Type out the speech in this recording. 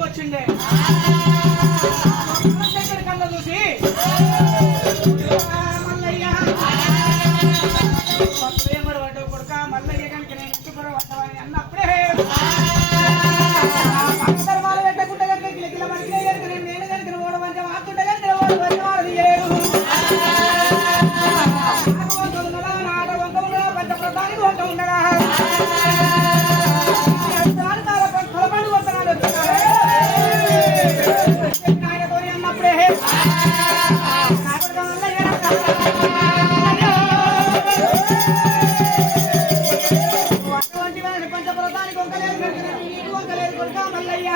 వచ్చిండే కళ్ళ చూసి మల్లయ్య పడ్డ కొడుక మల్లయ్య కనుక నేను ఇంటిపుర పడ్డవాని అన్నప్పుడే ధర్మాలు పెట్టకుండా కనుక కిలకిల మనిషి కనుక నేను కనుక ఓడ మంచి ఆకుంటే కనుక ఓడ వాళ్ళు చేయరు నాట వంక ఉండడా పంట ప్రధానికి వంక ఉండడా పంచప్రధానికి వంకలేదు వంకలేదు కొడుక మల్లయ్య